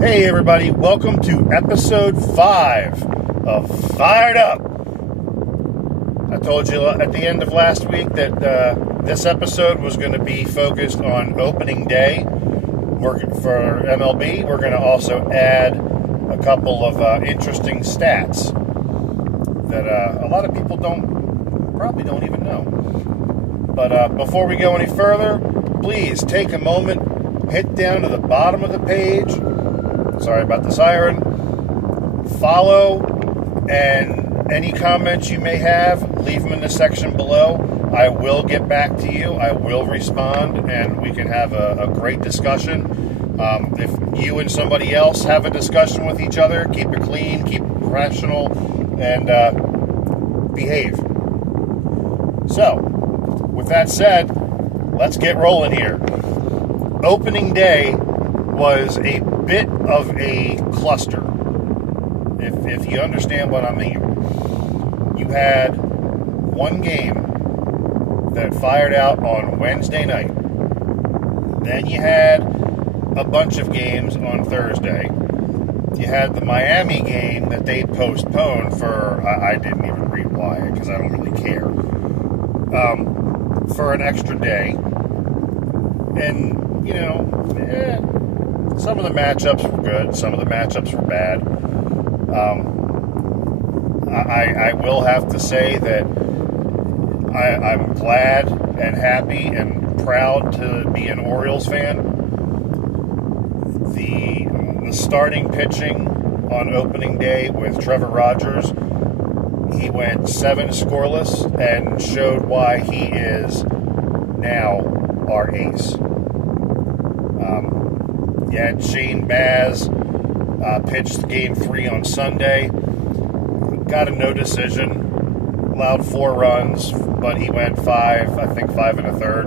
Hey everybody, welcome to episode 5 of Fired Up. I told you at the end of last week that this episode was going to be focused on opening day for MLB. We're going to also add a couple of interesting stats that a lot of people probably don't even know. But before we go any further, please take a moment, hit down to the bottom of the page. Sorry about the siren. Follow, and any comments you may have, leave them in the section below. I will get back to you. I will respond, and we can have a great discussion. If you and somebody else have a discussion with each other, keep it clean, keep it professional, and behave. So, with that said, let's get rolling here. Opening day was a bit of a cluster, if you understand what I mean. You had one game that fired out on Wednesday night. Then you had a bunch of games on Thursday. You had the Miami game that they postponed for, I didn't even read why, because I don't really care, for an extra day. And, you know, some of the matchups were good, some of the matchups were bad. I will have to say that I'm glad and happy and proud to be an Orioles fan. The starting pitching on opening day with Trevor Rogers, he went 7 scoreless and showed why he is now our ace. You had Shane Baz pitched Game 3 on Sunday. Got a no decision. Allowed 4 runs, but he went 5 and a third.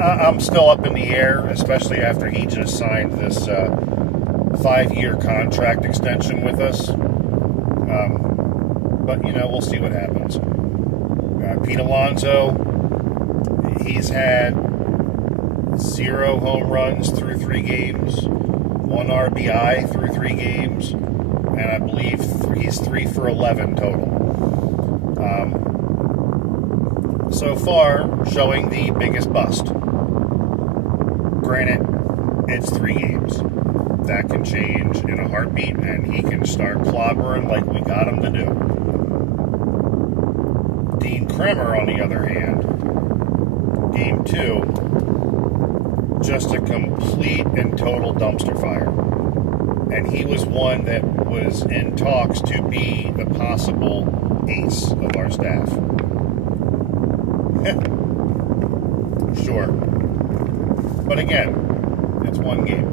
I'm still up in the air, especially after he just signed this 5-year contract extension with us. But, you know, we'll see what happens. Pete Alonso, he's had 0 home runs through 3 games, 1 RBI through 3 games, and I believe he's 3 for 11 total. So far, showing the biggest bust. Granted, it's 3 games. That can change in a heartbeat, and he can start clobbering like we got him to do. Dean Kremer, on the other hand, Game 2, just a complete and total dumpster fire. And he was one that was in talks to be the possible ace of our staff. Sure. But again, it's one game.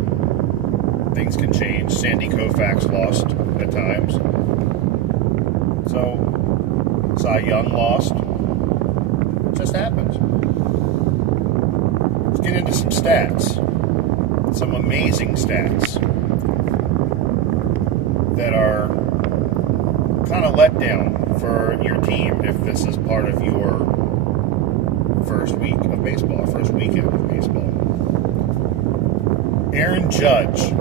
Things can change. Sandy Koufax lost at times. So, Cy Young lost. It just happens. Let's get into some stats. Some amazing stats that are kind of let down for your team if this is part of your first week of baseball, first weekend of baseball. Aaron Judge,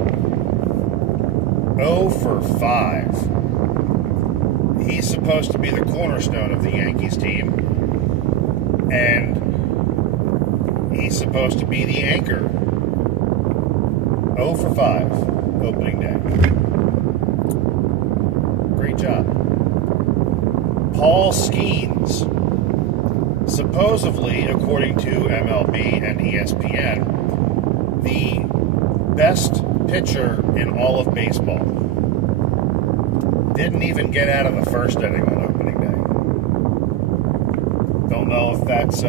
0 for 5. He's supposed to be the cornerstone of the Yankees team, and he's supposed to be the anchor. 0 for 5, opening day. Great job. Paul Skeens, supposedly, according to MLB and ESPN, the best pitcher in all of baseball. Didn't even get out of the first inning on opening day. Don't know if that's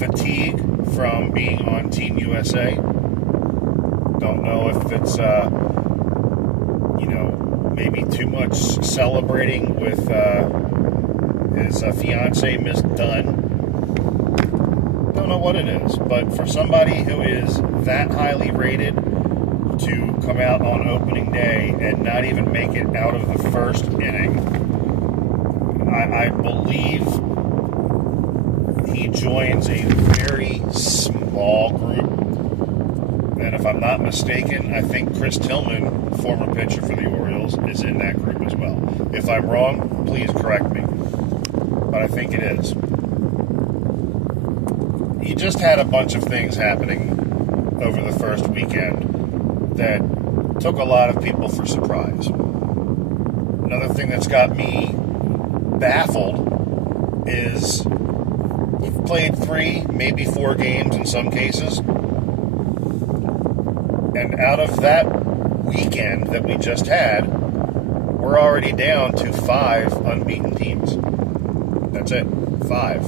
fatigue from being on Team USA. Don't know if it's, maybe too much celebrating with his fiancée, Miss Dunn. Don't know what it is, but for somebody who is that highly rated to come out on opening day and not even make it out of the first inning, I believe he joins a very small group. And if I'm not mistaken, I think Chris Tillman, former pitcher for the Orioles, is in that group as well. If I'm wrong, please correct me. But I think it is. He just had a bunch of things happening over the first weekend that took a lot of people for surprise. Another thing that's got me baffled is you've played 3, maybe 4 games in some cases, and out of that weekend that we just had, we're already down to 5 unbeaten teams. That's it, 5.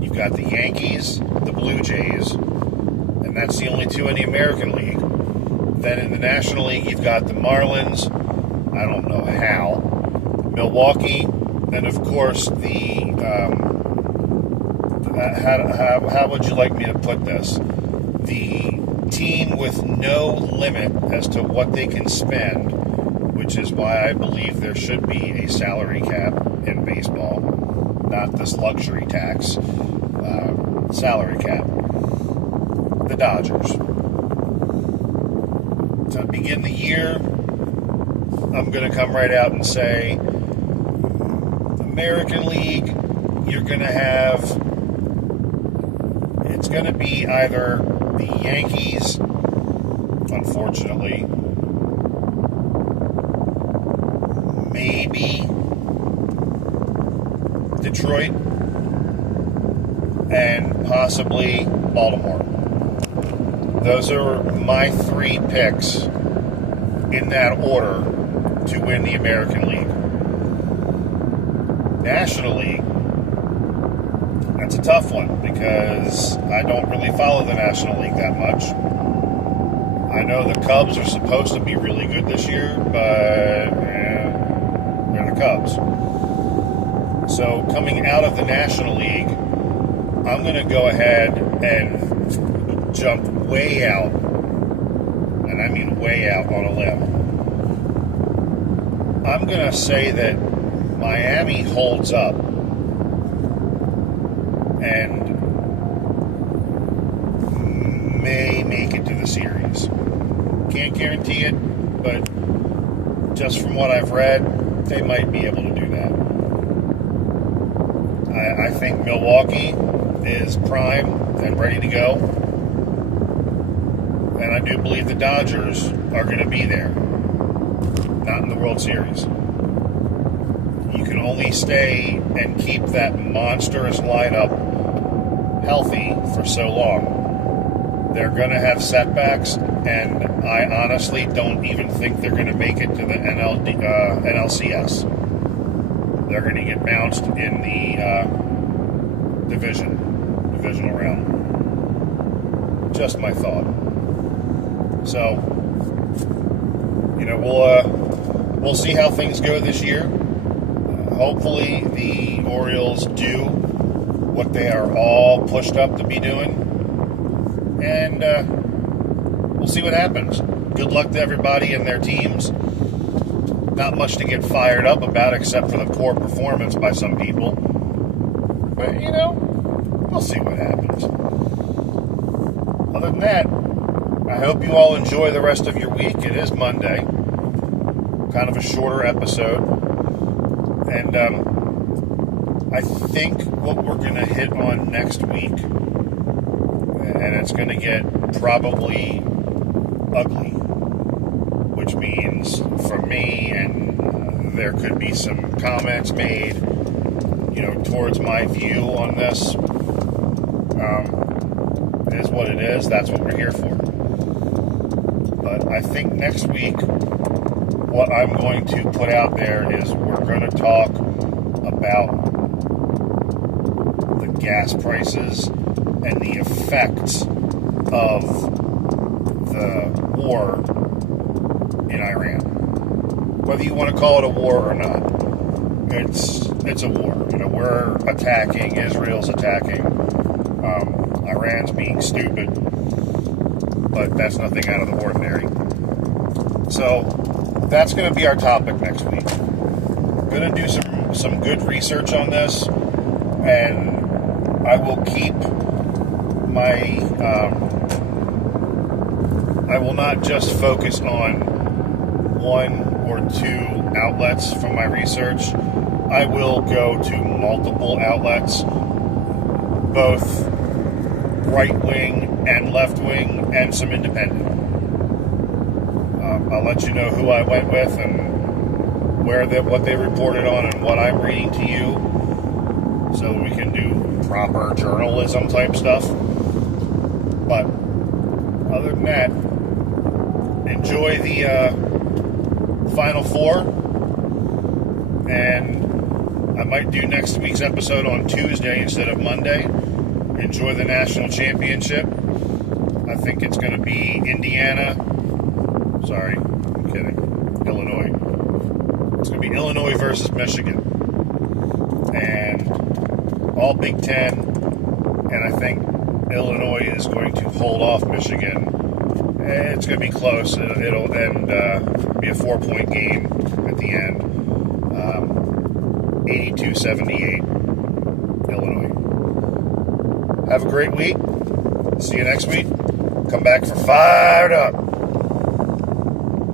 You've got the Yankees, the Blue Jays, and that's the only 2 in the American League. Then in the National League, you've got the Marlins, I don't know how, Milwaukee, and of course how would you like me to put this? The team with no limit as to what they can spend, which is why I believe there should be a salary cap in baseball, not this luxury tax, salary cap. The Dodgers. To begin the year, I'm going to come right out and say, American League, you're going to have, it's going to be either the Yankees, unfortunately, maybe Detroit, and possibly Baltimore. Those are my 3 picks in that order to win the American League. National League, that's a tough one because I don't really follow the National League that much. I know the Cubs are supposed to be really good this year, but they're the Cubs. So coming out of the National League, I'm going to go ahead and jump way out, and I mean way out on a limb. I'm going to say that Miami holds up and may make it to the series. Can't guarantee it, but just from what I've read, they might be able to do that. I think Milwaukee is prime and ready to go. And I do believe the Dodgers are going to be there. Not in the World Series. You can only stay and keep that monstrous lineup healthy for so long. They're going to have setbacks, and I honestly don't even think they're going to make it to the NLCS. They're going to get bounced in the divisional round. Just my thought. So, we'll see how things go this year. Hopefully the Orioles do what they are all pushed up to be doing. And we'll see what happens. Good luck to everybody and their teams. Not much to get fired up about except for the poor performance by some people. But, we'll see what happens. Other than that, I hope you all enjoy the rest of your week. It is Monday. Kind of a shorter episode. And I think what we're going to hit on next week, and it's going to get probably ugly, which means for me, and there could be some comments made, towards my view on this. It is what it is. That's what we're here for. But I think next week, what I'm going to put out there is we're going to talk about the gas prices and the effects of the war in Iran. Whether you want to call it a war or not, it's a war. We're attacking, Israel's attacking, Iran's being stupid, but that's nothing out of the ordinary. So that's going to be our topic next week. Going to do some good research on this and I will keep my, I will not just focus on one or two outlets from my research. I will go to multiple outlets, both right-wing and left-wing, and some independent. I'll let you know who I went with and what they reported on and what I'm reading to you, so that we can do proper journalism type stuff. But other than that, enjoy the Final Four, and I might do next week's episode on Tuesday instead of Monday. Enjoy the national championship. I think it's going to be Illinois. It's going to be Illinois versus Michigan. And all Big Ten. And I think Illinois is going to hold off Michigan. It's going to be close. It'll end, be a 4-point game at the end. 82-78, Illinois. Have a great week. See you next week. Come back for Fired Up.